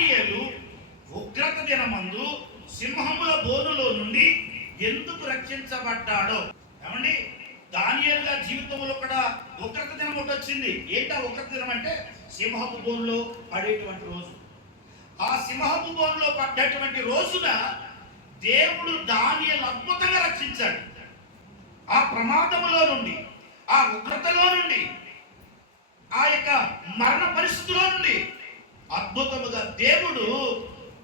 దానియేలు ఉగ్రత దినమందు సింహముల బోనులో నుండి ఎందుకు రక్షించబడ్డాడో. ఏమండి, దానియేలు గారి జీవితంలో కూడా ఉగ్రత దినం ఒకటి వచ్చింది. ఏంటా ఉగ్రత దినం అంటే సింహపు బోనులో పడేటువంటి రోజు. ఆ సింహపు బోనులో పడ్డటువంటి రోజున దేవుడు దానియేలు అద్భుతంగా రక్షించాడు. ఆ ప్రమాదములో నుండి, ఆ ఉగ్రతలో నుండి, ఆ యొక్క మరణ పరిస్థితిలో నుండి అద్భుతముగా దేవుడు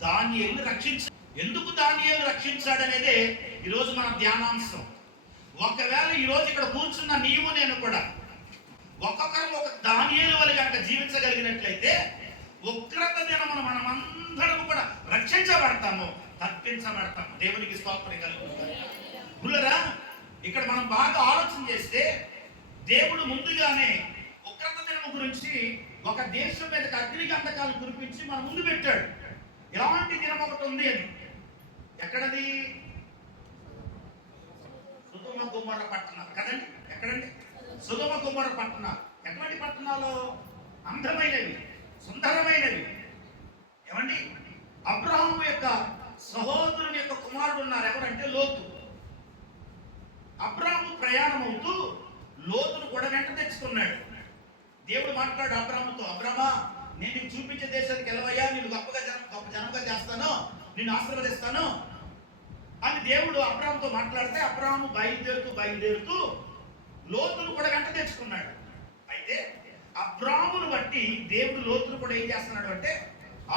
దానియేలును రక్షించాడు. ఎందుకు దానియేలు రక్షించాడనేదే ఈరోజు మన ధ్యానాంశం. ఒకవేళ ఈరోజు ఇక్కడ కూర్చున్న నీవు నేను కూడా ఒక్కొక్కరు ఒక దానియేలు వలె కనుక జీవించగలిగినట్లయితే ఉగ్రత దినమున మనమందరం కూడా రక్షించబడతాము, తప్పించబడతాము. దేవునికి స్తోత్రం కలుగుతుంది. పుల్లరా, ఇక్కడ మనం బాగా ఆలోచన చేస్తే దేవుడు ముందుగానే ఉగ్రత దినము గురించి ఒక దేశం మీద అగ్ని గంధకాలు కురిపించి మన ముందు పెట్టాడు. ఎలాంటి దినం ఒకటి ఉంది అని. ఎక్కడది? సొదొమ గొమొర్రా పట్టణాలు కదండి. ఎక్కడండి? సొదొమ గొమొర్రా పట్టణాలు. ఎటువంటి పట్టణాలు? అందమైనవి, సుందరమైనవి. ఏమండి, అబ్రహాము యొక్క సహోదరుని యొక్క కుమారుడు ఉన్నారు. ఎవరంటే లోతు. అబ్రహాము ప్రయాణం అవుతూ లోతును కూడా వెంట తెచ్చుకున్నాడు. దేవుడు మాట్లాడు అబ్రహాముతో, అబ్రహమా, నేను నీకు చూపించే దేశానికి వెళ్ళవయ్యా, నేను గొప్ప జనంగా చేస్తాను, నిన్ను ఆశీర్వదిస్తాను అని దేవుడు అబ్రహాముతో మాట్లాడితే అబ్రహాము బయలుదేరుతూ లోతును కూడా వెంట తెచ్చుకున్నాడు. అయితే అబ్రహామును బట్టి దేవుడు లోతును కూడా ఏం చేస్తున్నాడు అంటే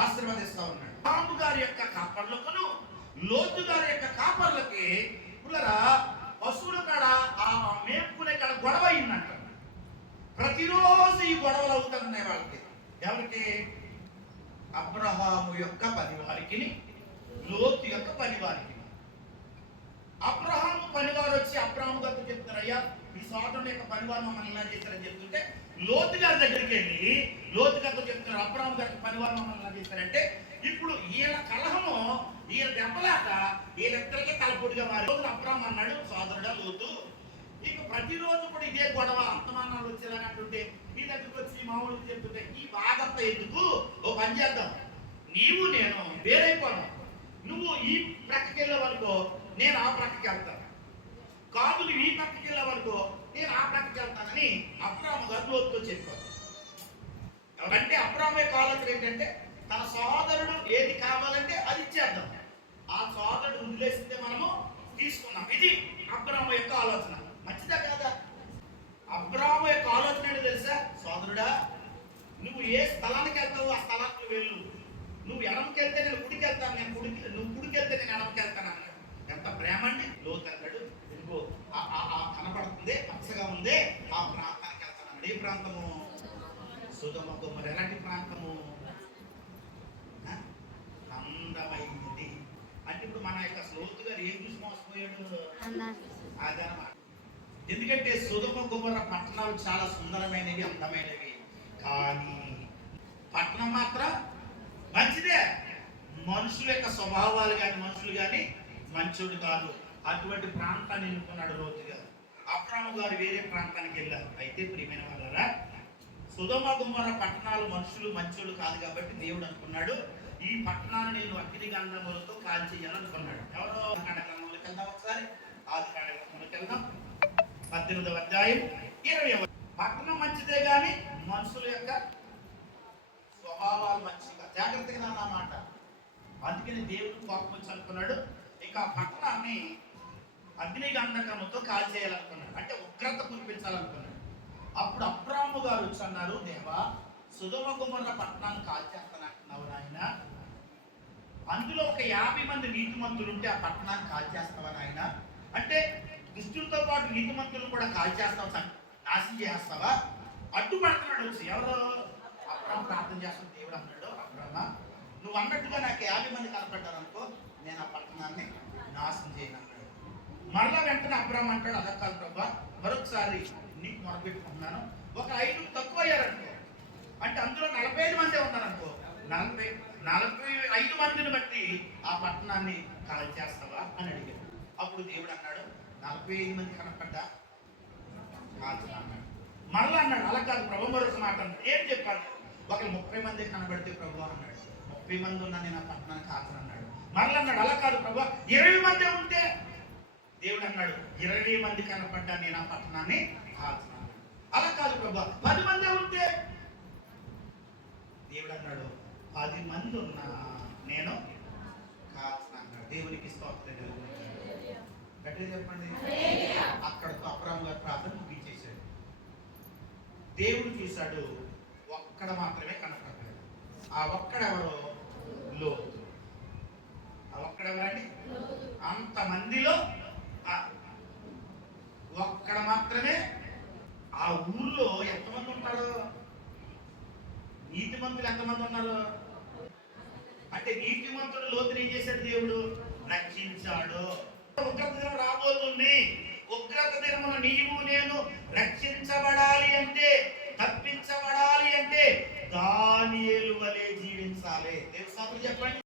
ఆశీర్వదిస్తా ఉన్నాడు. అబ్రహాము గారి యొక్క కాపర్లకును లోతు గారి యొక్క కాపర్లకి పుల్లరా పశువుల కాడ ఆ మేపుకునే కాడ గొడవ అయిందంట. ప్రతిరోజు ఈ గొడవలు అవుతున్నాయి వాళ్ళకి. ఎవరికి? అబ్రహాము యొక్క పనివారికి, లోతు యొక్క పనివారికి. అబ్రహాము పనివారు వచ్చి అబ్రహాము గారితో చెప్తారు, అయ్యా ఈ సోదరుని యొక్క పనివారు మమ్మల్ని ఇలా చేశారని చెప్తుంటే లోతు గారి దగ్గరికి వెళ్ళి లోతు గారితో చెప్తున్నారు, అబ్రహాము గారికి పనివారు మమ్మల్ని ఇలా చేశారంటే ఇప్పుడు ఈయన కలహము, ఈయన దెబ్బలాట వీళ్ళిద్దరికీ తలపొడిగా మారి అబ్రహాం అన్నాడు, సోదరుడా లోతు, ఇక ప్రతిరోజు కూడా ఇదే గొడవ, అంతమానాలు వచ్చేలాగంటుంటే నీ దగ్గరికి వచ్చి మామూలుగా చెప్తుంటే ఈ బాధంతా ఎందుకు? ఓ పని చేద్దాం, నీవు నేను వేరైపోను. నువ్వు ఈ ప్రక్కకి వెళ్ళేవనుకో, నేను ఆ ప్రక్కకి వెళ్తాను. కాదు, నువ్వు ఈ ప్రక్కకి వెళ్ళేవనుకో, నేను ఆ ప్రక్కకి వెళ్తానని అబ్రహాము గారు లోతుతో చెప్పారు. అంటే అబ్రహాము యొక్క ఆలోచన ఏంటంటే తన సోదరుడు ఏది కావాలంటే అది ఇచ్చేద్దాం, ఆ సోదరుడు వదిలేస్తే మనము తీసుకున్నాం. ఇది అబ్రహాము యొక్క ఆలోచన. మంచిదా కాదా? అబ్రహాము యొక్క ఆలోచన ఏంటో తెలుసా? సోదరుడా, నువ్వు ఏ స్థలానికి వెళ్తావు ఆ స్థలానికి వెళ్ళు. నువ్వు ఎడమకి వెళ్తే నేను కుడికి వెళ్తాను, నువ్వు కుడికి వెళ్తే నేను ఎడమకి వెళ్తాను అన్నాడు. ఎంత ప్రేమ అండి! లోతు అన్నాడు, ఇదిగో కనపడుతుంది, పచ్చగా ఉంది, ఆ ప్రాంతానికి వెళ్తాను అన్నాడు. ఏ ప్రాంతము? సొదొమ గొమొర్రా. ఎలాంటి ప్రాంతము? అందమైనది. అంటే ఇప్పుడు మన యొక్క లోతు గారు ఏం చూసి మోసపోయాడు? అదనమాట. ఎందుకంటే సొదొమ గొమొర్రా పట్టణాలు చాలా సుందరమైనవి, అందమైనవి. కానీ పట్టణం మాత్రం మంచిదే. మనుషుల యొక్క స్వభావాలు కానీ మనుషులు కానీ మంచోడు కాదు. అటువంటి ప్రాంతాన్ని ఎన్నుకున్నాడు లోతు గారు. అబ్రహాము గారు వేరే ప్రాంతానికి వెళ్ళారు. అయితే ప్రియమైన వాళ్ళరా, సొదొమ గొమొర్రా పట్టణాలు మనుషులు మంచోళ్ళు కాదు కాబట్టి దేవుడు అనుకున్నాడు, ఈ పట్టణాన్ని నేను అగ్ని గంధములతో కాల్చేయాలనుకున్నాడు. ఎవరో గ్రంథంలోకి వెళ్దాం ఒకసారి. ఆదికాండ గ్రంథంలోకి వెళ్దాం, 18వ అధ్యాయం 20వ. పట్టణం మంచిదే కానీ మనుషుల యొక్క స్వభావాలు మంచిగా, జాగ్రత్తగా అన్నమాట. అందుకని దేవుడు కోపం వచ్చి అనుకున్నాడు, ఇక ఆ పట్టణాన్ని అగ్ని గంధకముతో కాల్చేయాలనుకున్నాడు, అంటే ఉగ్రత కురిపించాలనుకున్నాడు. అప్పుడు అబ్రహాము గారు వచ్చి అన్నారు, దేవా, సొదొమ గొమొర్రా పట్టణాన్ని కాల్చేస్తానంటున్నావు నాయన, అందులో ఒక 50 మంది నీతిమంతులు ఉంటే ఆ పట్టణాన్ని కాల్చేస్తావా నాయన? అంటే దుష్టులతో పాటు నీతిమంతులను కూడా కాల్చేస్తావు, నాశనం చేస్తావా? అడ్డుపడుతున్నాడు వచ్చి. ఎవరో? అబ్రహాం ప్రార్థన చేస్తున్న దేవుడు అన్నాడు, అబ్రహ్మ, నువ్వు అన్నట్టుగా నాకు 50 మంది కనపడ్డారు అనుకో, నేను ఆ పట్టణాన్ని నాశనం చేయను అన్నాడు. మరలా వెంటనే అబ్రహాం అంటాడు, అదే కాదు ప్రభా, మరొకసారి నీకు మొరపెట్టుకుంటున్నాను, ఒక 5 తక్కువ అయ్యారనుకో, అంటే అందులో 45 మంది ఉన్నారనుకో, 45 మందిని బట్టి ఆ పట్టణాన్ని కాల్చేస్తావా అని అడిగాడు. అప్పుడు దేవుడు అన్నాడు, 45 మంది కనపడ్డా అన్నాడు. మరలా అన్నాడు, అలా కాదు ప్రభు, మరొక మాట అన్నాడు. ఏం చెప్పాడు? ఒకరు 30 మంది కనబడితే ప్రభు అన్నాడు. 30 మంది ఉన్నా నేను ఆ పట్టణాన్ని కాచను అన్నాడు. మరలా అన్నాడు, అలా కాదు ప్రభు 20 మంది ఉంటే, దేవుడు అన్నాడు 20 మంది కనపడ్డా నేను ఆ పట్టణాన్ని కాచను అన్నాడు. అలా కాదు ప్రభు 10 మంది ఉంటే, దేవుడు అన్నాడు 10 మంది ఉన్నా నేను కాచను అన్నాడు. దేవునికి స్తోత్రం కలుగును. గట్టిగా చెప్పండి. అక్కడతో అబ్రాహాము గారు ప్రార్థన ముగించేశాడు. దేవుడు చూశాడు, ఒక్కడ మాత్రమే కనపడలేదు. ఆ ఒక్కడెవరో లోతు. ఆ ఒక్కడెవరండి? అంతమందిలో ఒక్కడ మాత్రమే. ఆ ఊర్లో ఎంతమంది ఉంటారు? నీతిమంతులు ఎంతమంది ఉన్నారు? అంటే నీతిమంతుడు లోతుని ఏం చేశాడు? దేవుడు రక్షించాడు. ఉగ్రత దినం రాబోతుంది. ఉగ్రత దినమున నీవు నేను రక్షించబడాలి అంటే, తప్పించబడాలి అంటే దానియేలు వలె జీవించాలి. దేవుడు చెప్పండి.